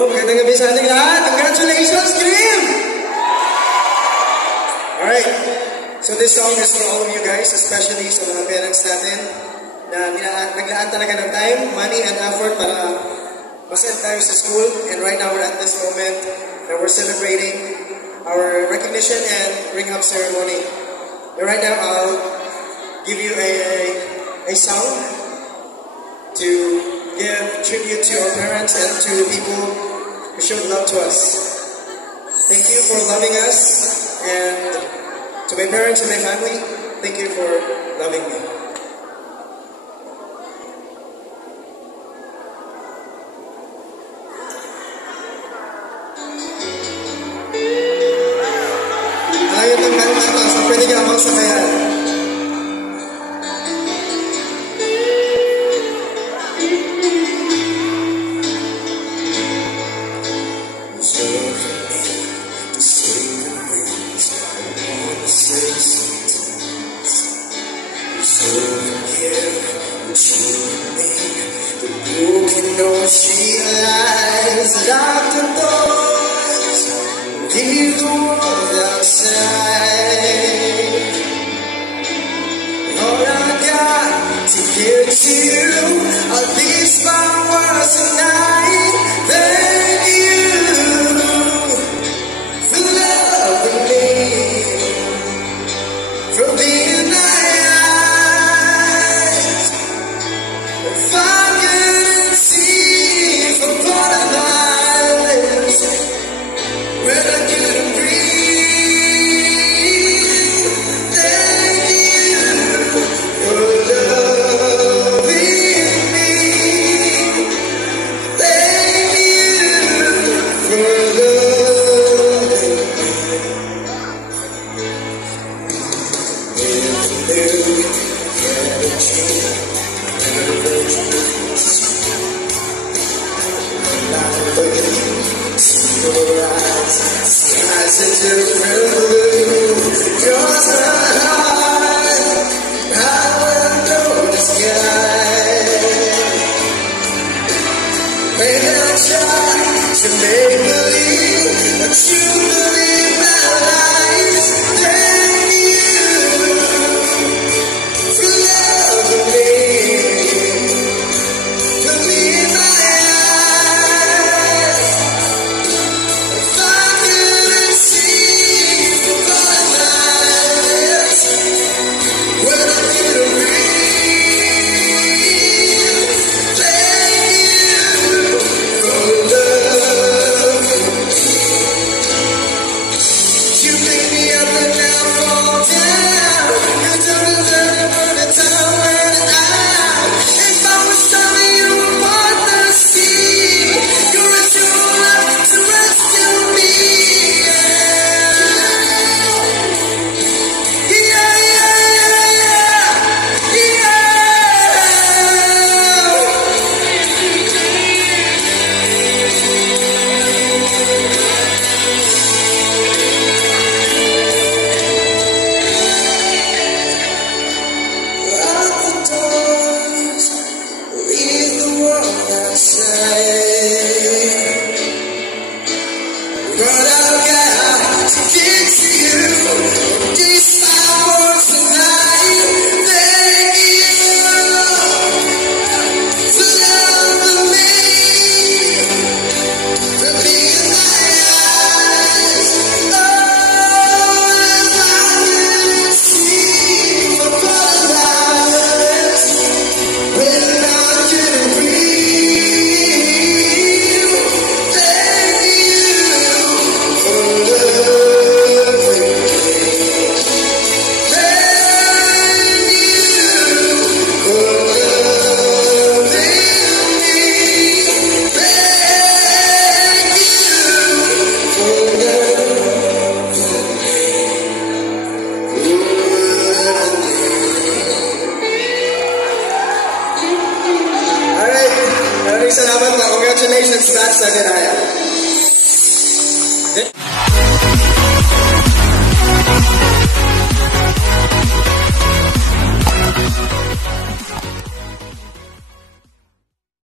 Magandang gabi sa ating lahat. Congratulations, Dream! Alright, so this song is for all of you guys, especially sa mga parents natin na naglaan talaga ng time, money, and effort para masend tayo sa school. And right now we're at this moment that we're celebrating our recognition and ring up ceremony. And right now I'll give you a song to give tribute to our parents and to the people who showed love to us. Thank you for loving us, and to my parents and my family, thank you for loving me. Ayaw ng kanta, so pwede ka amang sabayan. She lies locked the doors, leave the world outside. All I got to give to you are these my words tonight. Thank you for loving me, for being my eyes. If I could see for part of my lips, when I couldn't breathe, thank you for loving me. Thank you for loving me. Skies are different blue. Yours my heart, I will know the sky. When I try to make believe, but you believe my lies. Thank you for loving me, for being my eyes. If I couldn't see for part of my lips, when I couldn't breathe, thank you for loving me. You pick me up and now fall down. You don't deserve it for the time when I'm. If I was sorry, you would want to see. You were true enough to rescue me. Yeah, yeah, yeah, Lock the doors, leave the world outside. But I've got to get to you. These hours tonight. Thank you for loving me, for being my eyes. Oh, if I could see for part of my lips, when I couldn't breathe, thank you for loving me. Thank you for loving me. Thank you for loving me. Alright, maraming salamat po. Congratulations, Stats Sagaraya.